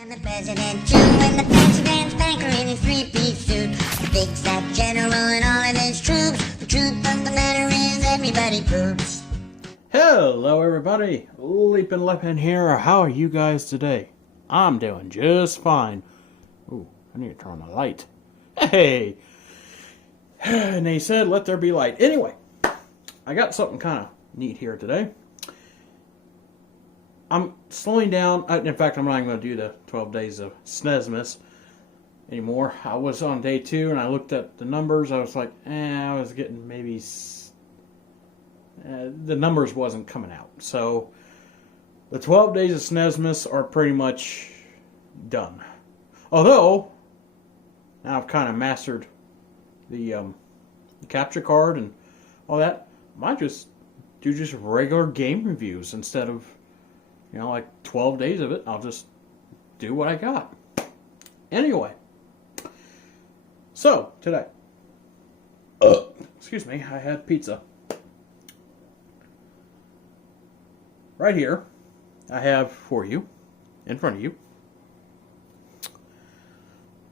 And the President Jung when the fancy man's banker in his three-piece suit. The big fat general and all of his troops. The truth of the matter is everybody poops. Hello everybody, Leapin' Lippin' here. How are you guys today? I'm doing just fine. Ooh, I need to turn on the light. Hey! And they said let there be light. Anyway, I got something kind of neat here today. I'm slowing down. In fact, I'm not even going to do the 12 days of SNESmas anymore. I was on day 2 and I looked at the numbers. I was like, I was getting maybe... the numbers wasn't coming out. So, the 12 days of SNESmas are pretty much done. Although, now I've kind of mastered the capture card and all that. I might just do just regular game reviews instead of, like 12 days of it. I'll just do what I got. Anyway. So, today. Excuse me, I had pizza. Right here, I have for you, in front of you,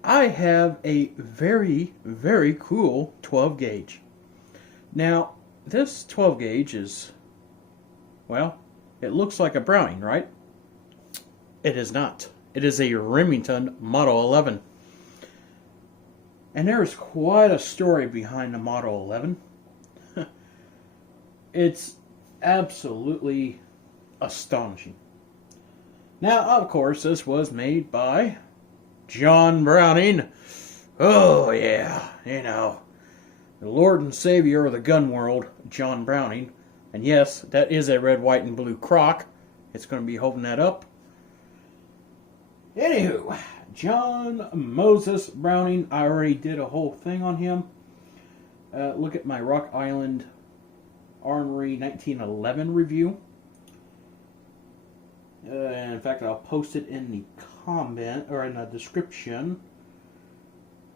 I have a very, very cool 12 gauge. Now, this 12 gauge is, well, it looks like a Browning, right? It is not. It is a Remington Model 11. And there is quite a story behind the Model 11. It's absolutely astonishing. Now, of course, this was made by John Browning. Oh, yeah, the Lord and Savior of the gun world, John Browning. And yes, that is a red, white, and blue croc. It's going to be holding that up. Anywho, John Moses Browning. I already did a whole thing on him. Look at my Rock Island Armory 1911 review. And in fact, I'll post it in the comment or in the description.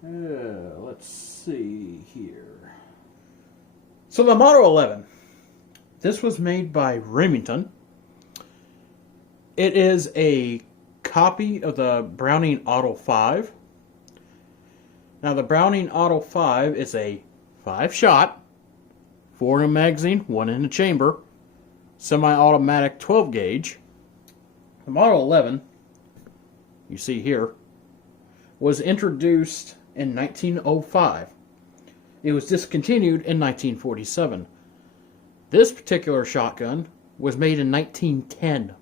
Let's see here. So the Model 11. This was made by Remington. It is a copy of the Browning Auto 5. Now the Browning Auto 5 is a 5-shot, 4 in a magazine, 1 in the chamber, semi-automatic 12 gauge. The Model 11, you see here, was introduced in 1905. It was discontinued in 1947. This particular shotgun was made in 1910.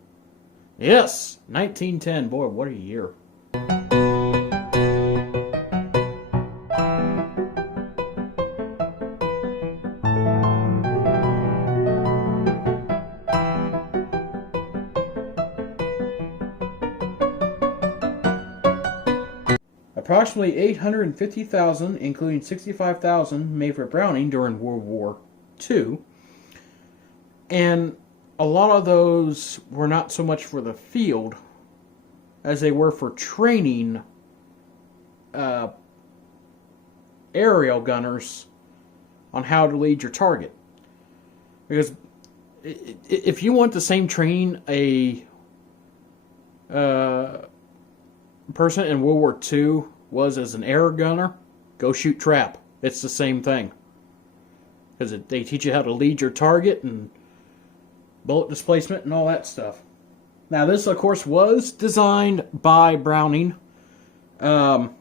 Yes, 1910. Boy, what a year. Approximately 850,000, including 65,000, made for Browning during World War II. And a lot of those were not so much for the field as they were for training aerial gunners on how to lead your target. Because if you want the same training a person in World War II was as an air gunner, go shoot trap. It's the same thing. Because they teach you how to lead your target and bullet displacement and all that stuff. Now this, of course, was designed by Browning. But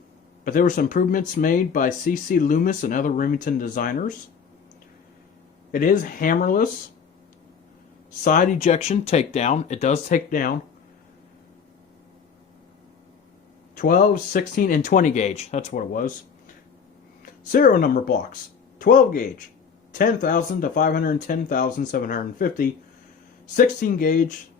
there were some improvements made by C.C. Loomis and other Remington designers. It is hammerless. Side ejection takedown. It does take down. 12, 16, and 20 gauge. That's what it was. Serial number blocks. 12 gauge. 10,000 to 510,750. 16 gauge.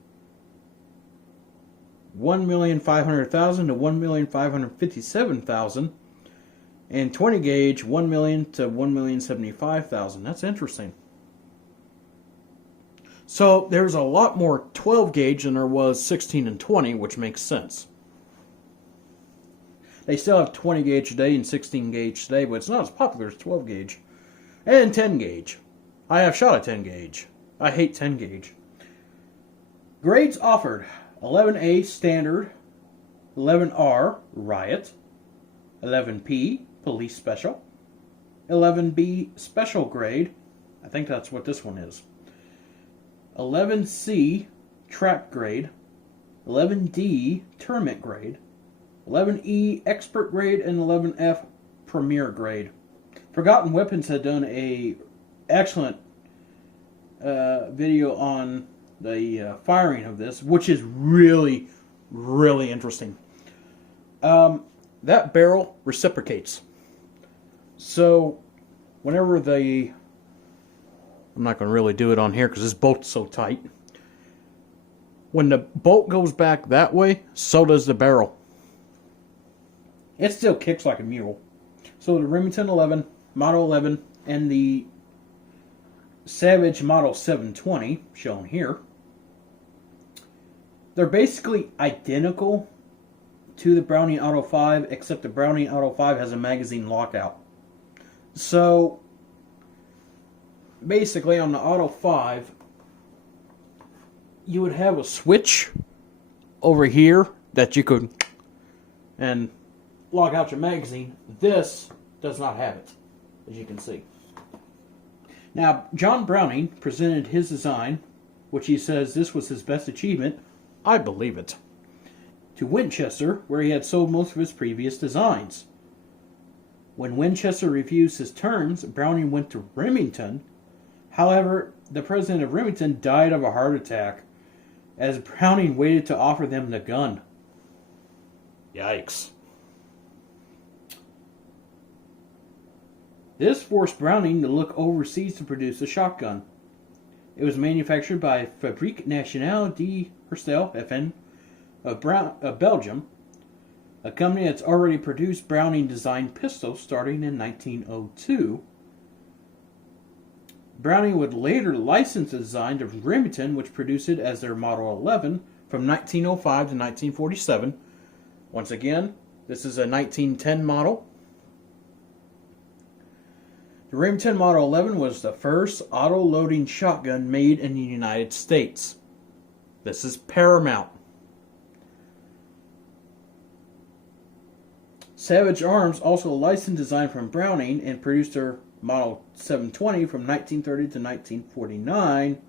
1,500,000 to 1,557,000. And 20 gauge. 1 million to 1,075,000. That's interesting. So there's a lot more 12 gauge than there was 16 and 20, which makes sense. They still have 20 gauge today and 16 gauge today, but it's not as popular as 12 gauge. And 10 gauge. I have shot a 10 gauge. I hate 10 gauge. Grades offered. 11A standard, 11R, Riot, 11P, Police Special, 11B, Special Grade, I think that's what this one is, 11C, Trap Grade, 11D, Tournament Grade, 11E, Expert Grade, and 11F, Premier Grade. Forgotten Weapons had done a excellent video on the firing of this, which is really, really interesting. That barrel reciprocates. So, whenever I'm not going to really do it on here because this bolt's so tight. When the bolt goes back that way, so does the barrel. It still kicks like a mule. So the Remington 11, Model 11, and the Savage Model 720, shown here, they're basically identical to the Browning Auto 5, except the Browning Auto 5 has a magazine lockout. So, basically on the Auto 5, you would have a switch over here that you could and lock out your magazine. This does not have it, as you can see. Now, John Browning presented his design, which he says this was his best achievement. I believe it. To Winchester, where he had sold most of his previous designs. When Winchester refused his terms, Browning went to Remington. However, the president of Remington died of a heart attack as Browning waited to offer them the gun. Yikes. This forced Browning to look overseas to produce a shotgun. It was manufactured by Fabrique Nationale de Herstel, FN, of Belgium, a company that's already produced Browning-designed pistols starting in 1902. Browning would later license the design to Remington, which produced it as their Model 11 from 1905 to 1947. Once again, this is a 1910 model. The Remington Model 11 was the first auto-loading shotgun made in the United States. This is paramount. Savage Arms also licensed design from Browning and produced their Model 720 from 1930 to 1949,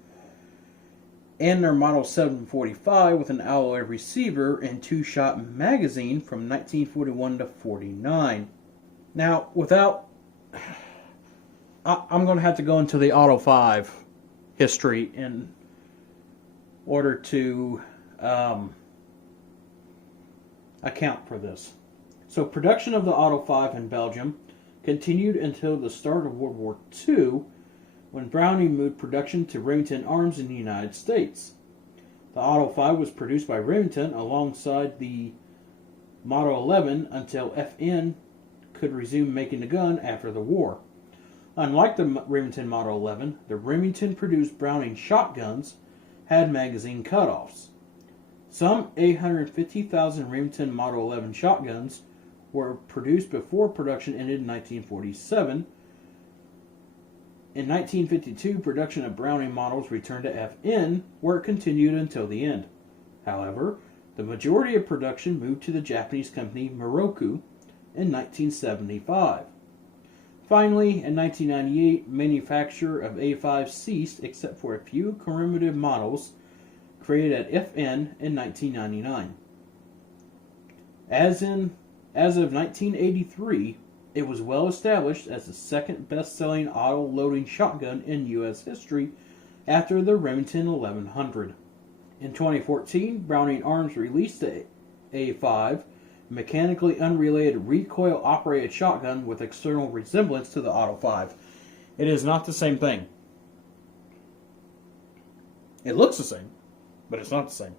and their Model 745 with an alloy receiver and two-shot magazine from 1941 to 49. Now, I'm going to have to go into the Auto 5 history in order to account for this. So production of the Auto 5 in Belgium continued until the start of World War II, when Browning moved production to Remington Arms in the United States. The Auto 5 was produced by Remington alongside the Model 11 until FN could resume making the gun after the war. Unlike the Remington Model 11, the Remington-produced Browning shotguns had magazine cutoffs. Some 850,000 Remington Model 11 shotguns were produced before production ended in 1947. In 1952, production of Browning models returned to FN, where it continued until the end. However, the majority of production moved to the Japanese company Moroku in 1975. Finally, in 1998, manufacture of A5 ceased except for a few commemorative models created at FN in 1999. As of 1983, it was well established as the second best-selling auto-loading shotgun in U.S. history after the Remington 1100. In 2014, Browning Arms released the A5, mechanically unrelated recoil-operated shotgun with external resemblance to the Auto 5. It is not the same thing. It looks the same, but it's not the same.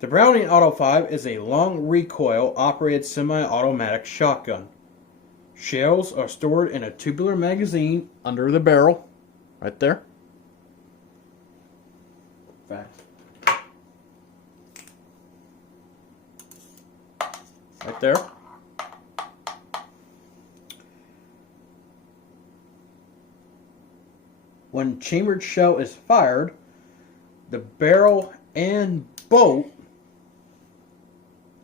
The Browning Auto 5 is a long recoil-operated semi-automatic shotgun. Shells are stored in a tubular magazine under the barrel, right there. Back. Right there. When chambered shell is fired, the barrel and bolt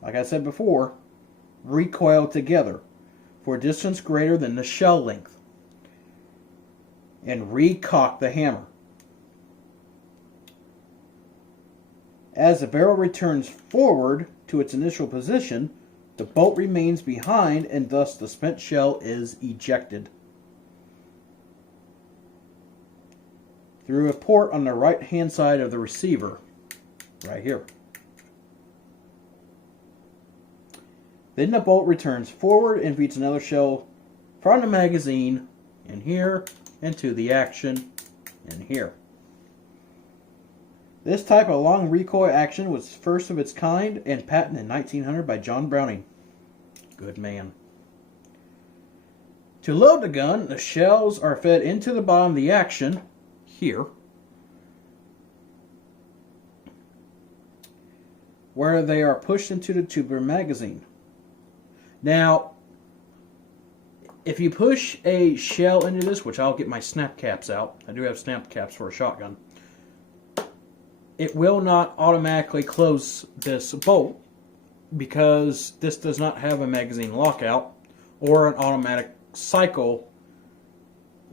like I said before, recoil together for a distance greater than the shell length and recock the hammer. As the barrel returns forward to its initial position, the bolt remains behind and thus the spent shell is ejected through a port on the right hand side of the receiver, right here. Then the bolt returns forward and feeds another shell from the magazine in here into the action in here. This type of long recoil action was first of its kind and patented in 1900 by John Browning. Good man. To load the gun, the shells are fed into the bottom of the action here, where they are pushed into the tubular magazine. Now, if you push a shell into this, which I'll get my snap caps out, I do have snap caps for a shotgun, it will not automatically close this bolt because this does not have a magazine lockout or an automatic cycle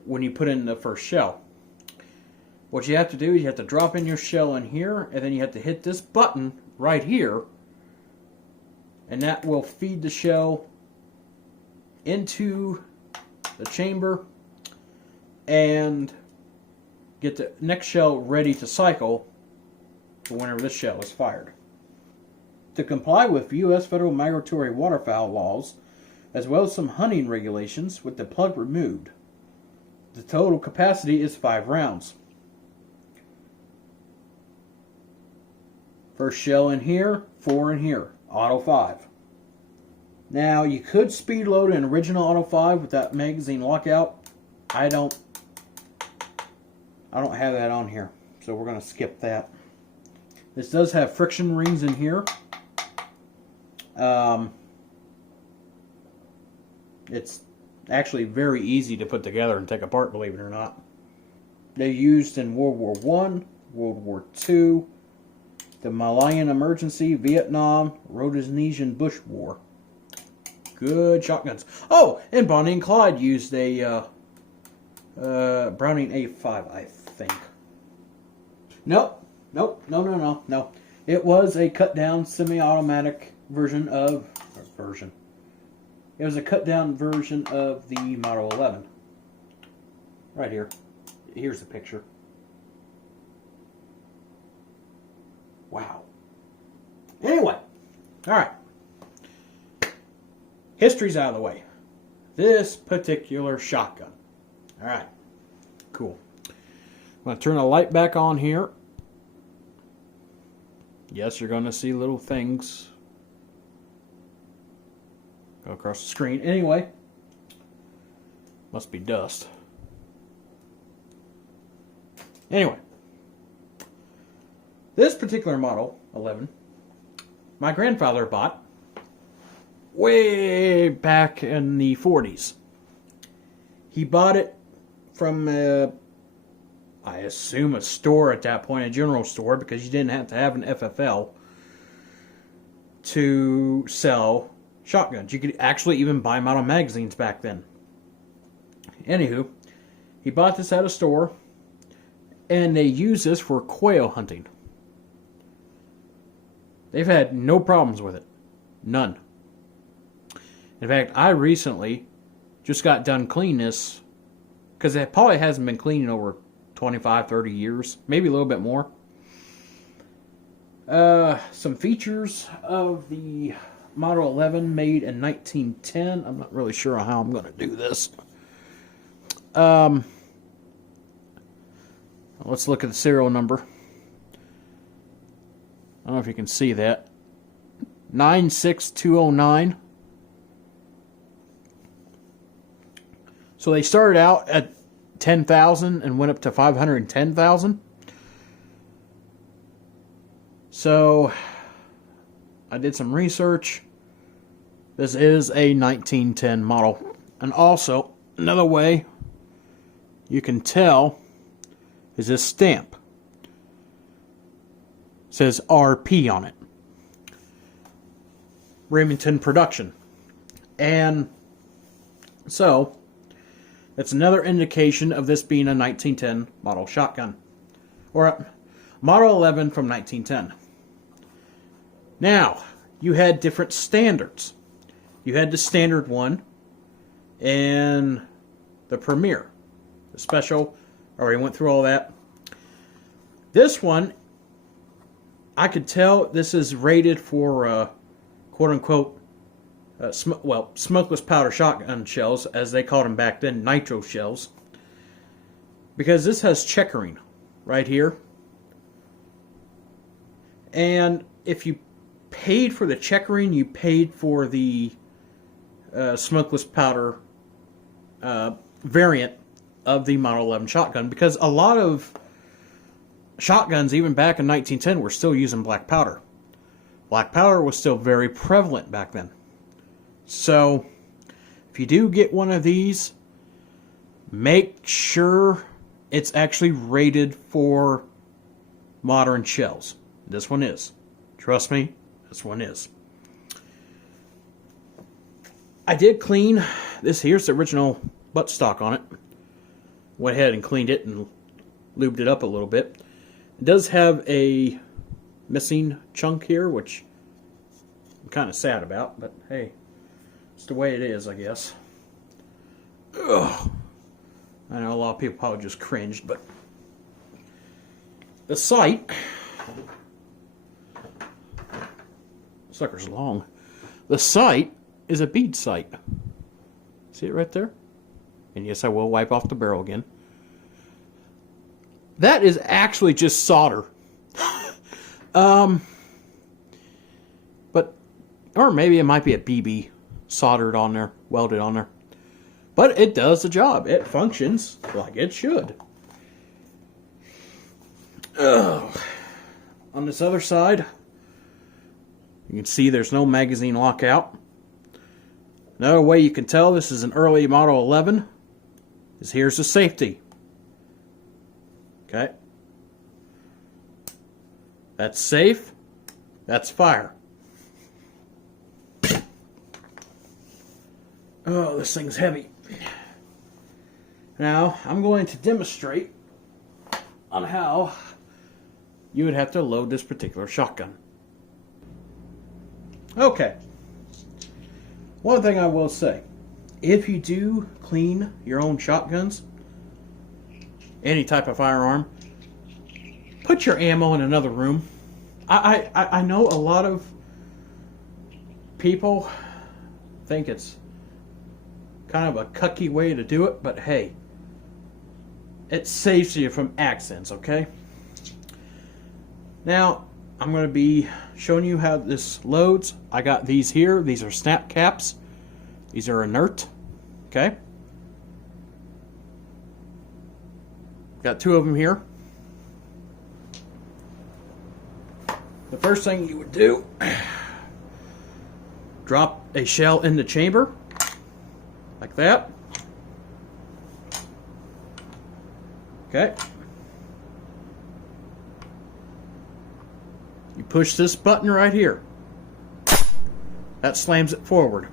when you put in the first shell. What you have to do is you have to drop in your shell in here, and then you have to hit this button right here, and that will feed the shell into the chamber and get the next shell ready to cycle for whenever this shell is fired. To comply with U.S. federal migratory waterfowl laws, as well as some hunting regulations with the plug removed, the total capacity is 5 rounds. First shell in here, 4 in here, auto 5. Now you could speed load an original auto 5 with that magazine lockout. I don't have that on here, so we're going to skip that. This does have friction rings in here. It's actually very easy to put together and take apart, believe it or not. They're used in World War I, World War II, the Malayan Emergency, Vietnam, Rhodesian Bush War. Good shotguns. Oh, and Bonnie and Clyde used a Browning A5, I think. No. It was a cut-down semi-automatic version of... It was a cut-down version of the Model 11. Right here. Here's the picture. Wow. Anyway. Alright. History's out of the way. This particular shotgun. Alright. Cool. I'm going to turn the light back on here. Yes, you're going to see little things go across the screen. Anyway. Must be dust. Anyway. This particular Model 11, my grandfather bought way back in the 40s. He bought it from, I assume, a store at that point, a general store, because you didn't have to have an FFL to sell shotguns. You could actually even buy them out of magazines back then. Anywho, he bought this at a store, and they use this for quail hunting. They've had no problems with it. None. In fact, I recently just got done cleaning this, because it probably hasn't been cleaned in over 25, 30 years. Maybe a little bit more. Some features of the Model 11 made in 1910. I'm not really sure how I'm going to do this. Let's look at the serial number. I don't know if you can see that. 96209. So they started out at 10,000 and went up to 510,000. So I did some research. This is a 1910 model. And also, another way you can tell is this stamp. It says RP on it. Remington production. And so, that's another indication of this being a 1910 model shotgun. Or a Model 11 from 1910. Now, you had different standards. You had the standard one and the Premier. The special, I already went through all that. This one, I could tell this is rated for quote-unquote smokeless powder shotgun shells, as they called them back then, nitro shells. Because this has checkering right here. And if you paid for the checkering, you paid for the smokeless powder variant of the Model 11 shotgun, because a lot of shotguns, even back in 1910, were still using black powder. Black powder was still very prevalent back then. So, if you do get one of these, make sure it's actually rated for modern shells. This one is. Trust me, this one is. I did clean this. Here's the original buttstock on it. Went ahead and cleaned it and lubed it up a little bit. It does have a missing chunk here, which I'm kind of sad about, but hey, it's the way it is, I guess. Ugh. I know a lot of people probably just cringed, but the sight, sucker's long. The sight is a bead sight. See it right there? And yes, I will wipe off the barrel again. That is actually just solder. Or maybe it might be a BB soldered on there, welded on there. But it does the job. It functions like it should. On this other side, you can see there's no magazine lockout. Another way you can tell this is an early Model 11 is here's the safety. Okay. That's safe. That's fire. Oh, this thing's heavy. Now, I'm going to demonstrate on how you would have to load this particular shotgun. Okay. One thing I will say, if you do clean your own shotguns, any type of firearm, put your ammo in another room. I know a lot of people think it's kind of a cucky way to do it, but hey, it saves you from accidents, okay? Now, I'm going to be showing you how this loads. I got these here. These are snap caps. These are inert, okay? Got two of them here. The first thing you would do, drop a shell in the chamber, like that. Okay. You push this button right here. That slams it forward.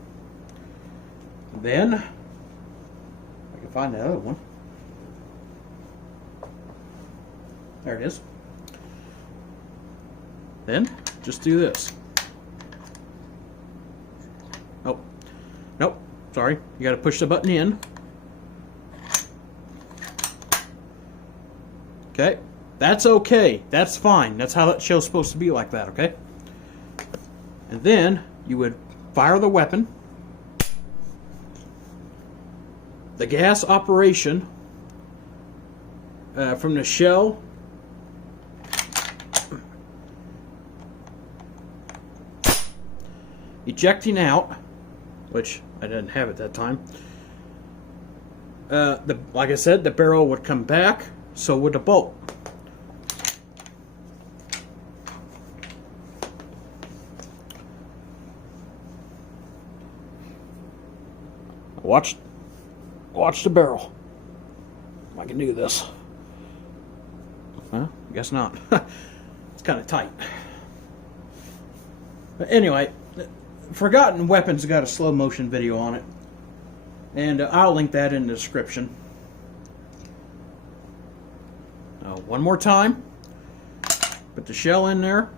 Then, I can find the other one. There it is. Then, just do this. Oh, nope, sorry. You got to push the button in. Okay, that's okay. That's fine. That's how that show's supposed to be, like that, okay? And then, you would fire the weapon. The gas operation from the shell ejecting out, which I didn't have at that time. Like I said, the barrel would come back, so would the bolt. Watch the barrel. I can do this. Well, guess not. It's kind of tight. But anyway, Forgotten Weapons got a slow motion video on it, and I'll link that in the description. One more time. Put the shell in there.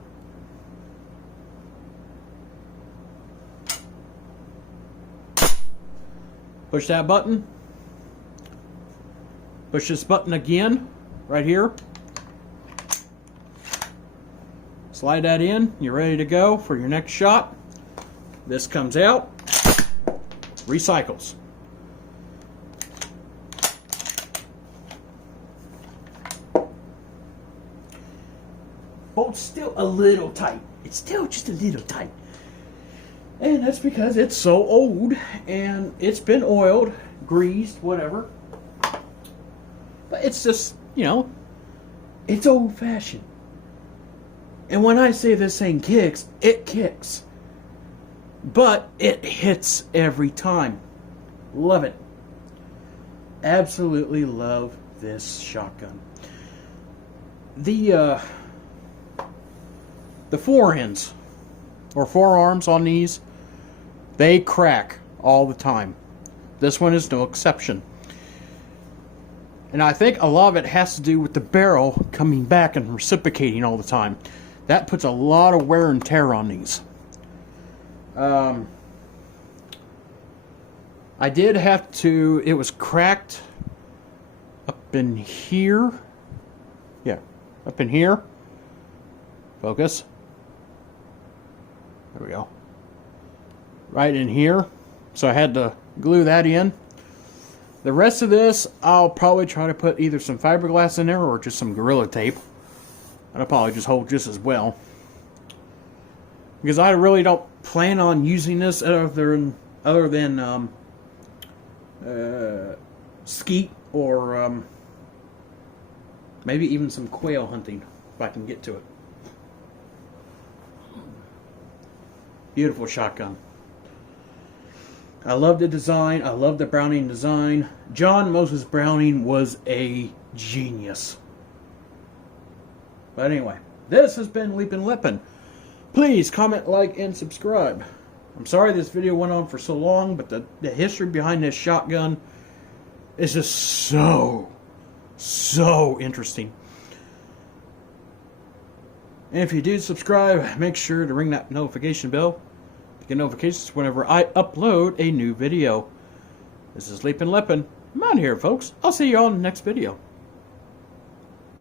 Push that button. Push this button again, right here. Slide that in. You're ready to go for your next shot. This comes out. Recycles. Bolt's still a little tight. It's still just a little tight. And that's because it's so old and it's been oiled, greased, whatever. But it's just, you know, it's old-fashioned. And when I say this thing kicks, it kicks. But it hits every time. Love it. Absolutely love this shotgun. The forends or forearms on these, they crack all the time. This one is no exception. And I think a lot of it has to do with the barrel coming back and reciprocating all the time. That puts a lot of wear and tear on these. I did have to, it was cracked up in here. Yeah, up in here. Focus. There we go. Right in here. So I had to glue that in. The rest of this, I'll probably try to put either some fiberglass in there or just some Gorilla Tape. And I'll probably just hold just as well. Because I really don't plan on using this other than skeet or maybe even some quail hunting if I can get to it. Beautiful shotgun. I love the design. I love the Browning design. John Moses Browning was a genius. But anyway, this has been Leapin' Lippin'. Please comment, like, and subscribe. I'm sorry this video went on for so long, but the history behind this shotgun is just so interesting. And if you do subscribe, make sure to ring that notification bell to get notifications whenever I upload a new video. This is Leapin' Lippin'. I'm out of here, folks. I'll see you all in the next video.